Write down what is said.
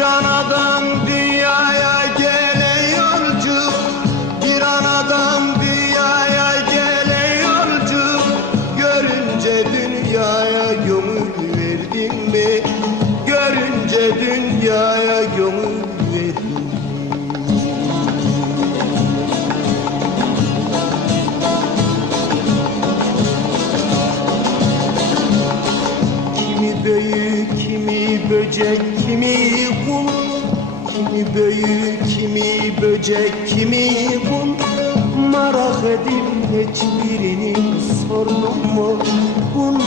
Bir anadan böcek, kimi kum Kimi büyük, kimi böcek, kimi kum Merak edip hiçbirini sordum mu Bunlar